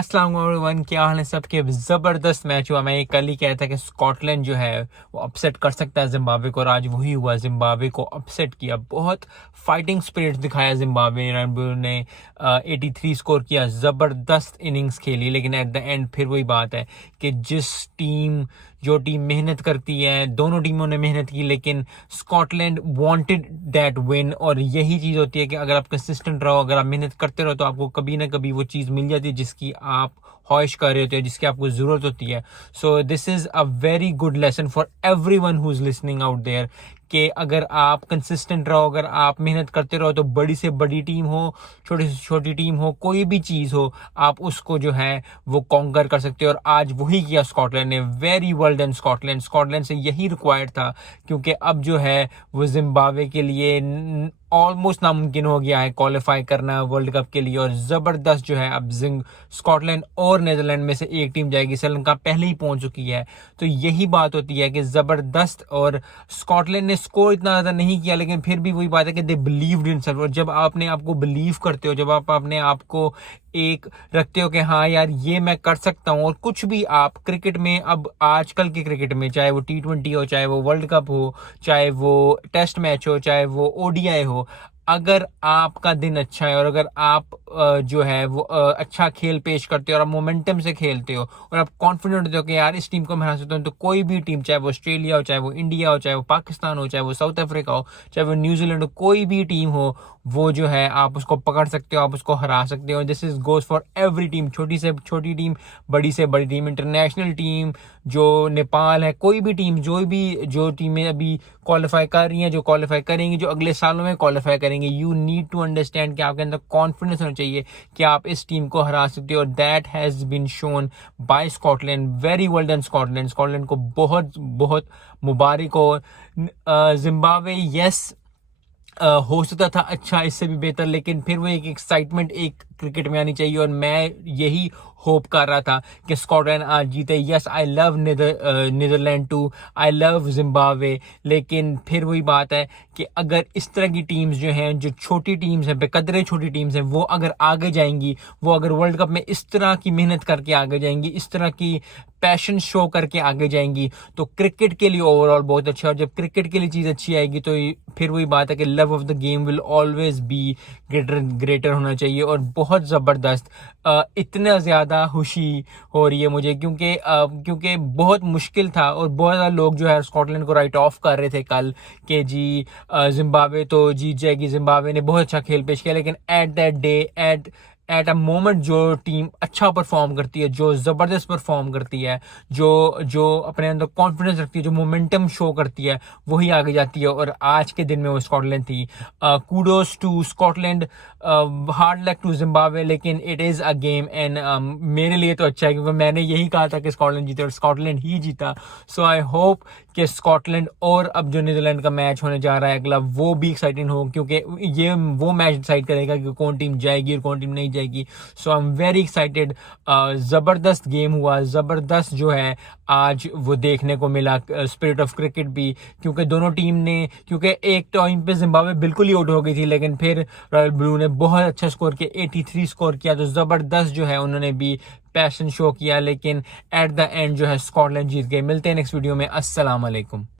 अस्सलाम वालेकुम, क्या हाल है सबके। ज़बरदस्त मैच हुआ। मैं ये कल ही कहता कि स्कॉटलैंड जो है वो अपसेट कर सकता है जिम्बाब्वे को, और आज वही हुआ। जिम्बाब्वे को अपसेट किया, बहुत फाइटिंग स्पिरिट दिखाया जिम्बाब्वे ने। 83 स्कोर किया, ज़बरदस्त इनिंग्स खेली, लेकिन एट द एंड फिर वही बात है कि जो टीम मेहनत करती है, दोनों टीमों ने मेहनत की, लेकिन स्कॉटलैंड वांटेड दैट विन। और यही चीज़ होती है कि अगर आप कंसिस्टेंट रहो, अगर आप मेहनत करते रहो, तो आपको कभी ना कभी वो चीज़ मिल जाती है जिसकी आप ख्वाहिश कर रहे होते हैं, जिसकी आपको ज़रूरत होती है। So this is a very good lesson for everyone who is listening out there, कि अगर आप कंसिस्टेंट रहो, अगर आप मेहनत करते रहो, तो बड़ी से बड़ी टीम हो, छोटी से छोटी टीम हो, कोई भी चीज़ हो, आप उसको जो है वो कॉन्कर कर सकते हो। और आज वही किया स्कॉटलैंड ने। Very well done Scotland. Scotland से यही रिक्वायर्ड था, क्योंकि अब जो है वो जिम्बाब्वे के लिए ऑलमोस्ट नामुमकिन हो गया है क्वालिफाई करना वर्ल्ड कप के लिए। और ज़बरदस्त जो है अब स्कॉटलैंड और नीदरलैंड में से एक टीम जाएगी। श्रीलंका पहले ही पहुंच चुकी है। तो यही बात होती है कि ज़बरदस्त। और स्कॉटलैंड ने स्कोर इतना ज़्यादा नहीं किया, लेकिन फिर भी वही बात है कि दे बिलीव्ड इन सेल्फ। और जब आपने आपको बिलीव करते हो, जब आप अपने आप को एक रखते हो कि हाँ यार ये मैं कर सकता हूँ, और कुछ भी आप क्रिकेट में, अब आजकल के क्रिकेट में, चाहे वो T20 हो, चाहे वो वर्ल्ड कप हो, चाहे वो टेस्ट मैच हो, चाहे वो ODI हो, अगर आपका दिन अच्छा है और अगर आप जो है वो अच्छा खेल पेश करते हो और आप मोमेंटम से खेलते हो और आप कॉन्फिडेंट होते हो कि यार इस टीम को मैं हरा सकता हूँ, तो कोई भी टीम, चाहे वो ऑस्ट्रेलिया हो, चाहे वो इंडिया हो, चाहे वो पाकिस्तान हो, चाहे वो साउथ अफ्रीका हो, चाहे वो न्यूजीलैंड हो, कोई भी टीम हो, वो जो है आप उसको पकड़ सकते हो, आप उसको हरा सकते हो। This is goes for every team, छोटी से छोटी टीम, बड़ी से बड़ी टीम, इंटरनेशनल टीम, जो नेपाल है, कोई भी टीम, जो टीमें अभी क्वालिफाई कर रही हैं, जो क्वालिफाई करेंगी, जो अगले सालों में क्वालिफाई करेंगे, यू नीड टू अंडरस्टैंड कि आपके अंदर कॉन्फिडेंस होना चाहिए कि आप इस टीम को हरा सकते हो। और that has been shown by Scotland. Very well done Scotland. Scotland को बहुत बहुत मुबारक हो। जिम्बाब्वे यस हो सकता था अच्छा, इससे भी बेहतर, लेकिन फिर वो एक एक्साइटमेंट एक क्रिकेट में आनी चाहिए। और मैं यही होप कर रहा था कि स्कॉटलैंड आज जीते। Yes, I love Netherlands too, I love Zimbabwe, लेकिन फिर वही बात है कि अगर इस तरह की टीम्स जो हैं, जो छोटी टीम्स हैं, बेकदरे छोटी टीम्स हैं, वो अगर आगे जाएंगी, वो अगर वर्ल्ड कप में इस तरह की मेहनत करके आगे जाएंगी, इस तरह की पैशन शो करके आगे जाएंगी, तो क्रिकेट के लिए ओवरऑल बहुत अच्छा है। और जब क्रिकेट के लिए चीज़ अच्छी आएगी, तो फिर वही बात है कि love of the game will always be greater होना चाहिए। और बहुत ज़बरदस्त, इतना ज़्यादा खुशी हो रही है मुझे, क्योंकि बहुत मुश्किल था और बहुत ज़्यादा लोग जो है स्कॉटलैंड को राइट ऑफ कर रहे थे कल, कि जी जिम्बाब्वे तो जीत जाएगी, जिम्बाब्वे ने बहुत अच्छा खेल पेश किया। लेकिन at that day, at a moment, जो टीम अच्छा परफॉर्म करती है, जो ज़बरदस्त परफॉर्म करती है, जो अपने अंदर कॉन्फिडेंस रखती है, जो मोमेंटम शो करती है, वही आगे जाती है। और आज के दिन में वो स्कॉटलैंड थी। Kudos to Scotland, hard luck to Zimbabwe, लेकिन it is a game. And मेरे लिए तो अच्छा है, क्योंकि मैंने यही कहा था कि स्कॉटलैंड जीते, और स्कॉटलैंड ही जीता। सो आई होप कि स्कॉटलैंड और अब जो नीदरलैंड का मैच होने जा रहा है अगला, वो भी एक्साइटिंग हो, क्योंकि ये वो मैच डिसाइड करेगा कि कौन टीम जाएगी और कौन टीम नहीं जाएगी। सो आई एम वेरी एक्साइटेड। ज़बरदस्त गेम हुआ, ज़बरदस्त जो है आज वो देखने को मिला, स्पिरिट ऑफ क्रिकेट भी, क्योंकि एक टाइम पे जिम्बाब्वे बिल्कुल ही आउट हो गई थी, लेकिन फिर रॉयल ब्लू ने बहुत अच्छा स्कोर किया, 83 स्कोर किया। तो ज़बरदस्त जो है उन्होंने भी पैशन शो किया, लेकिन एट द एंड जो है स्कॉटलैंड जीत गए। मिलते हैं नेक्स्ट वीडियो में। अस्सलाम वालेकुम।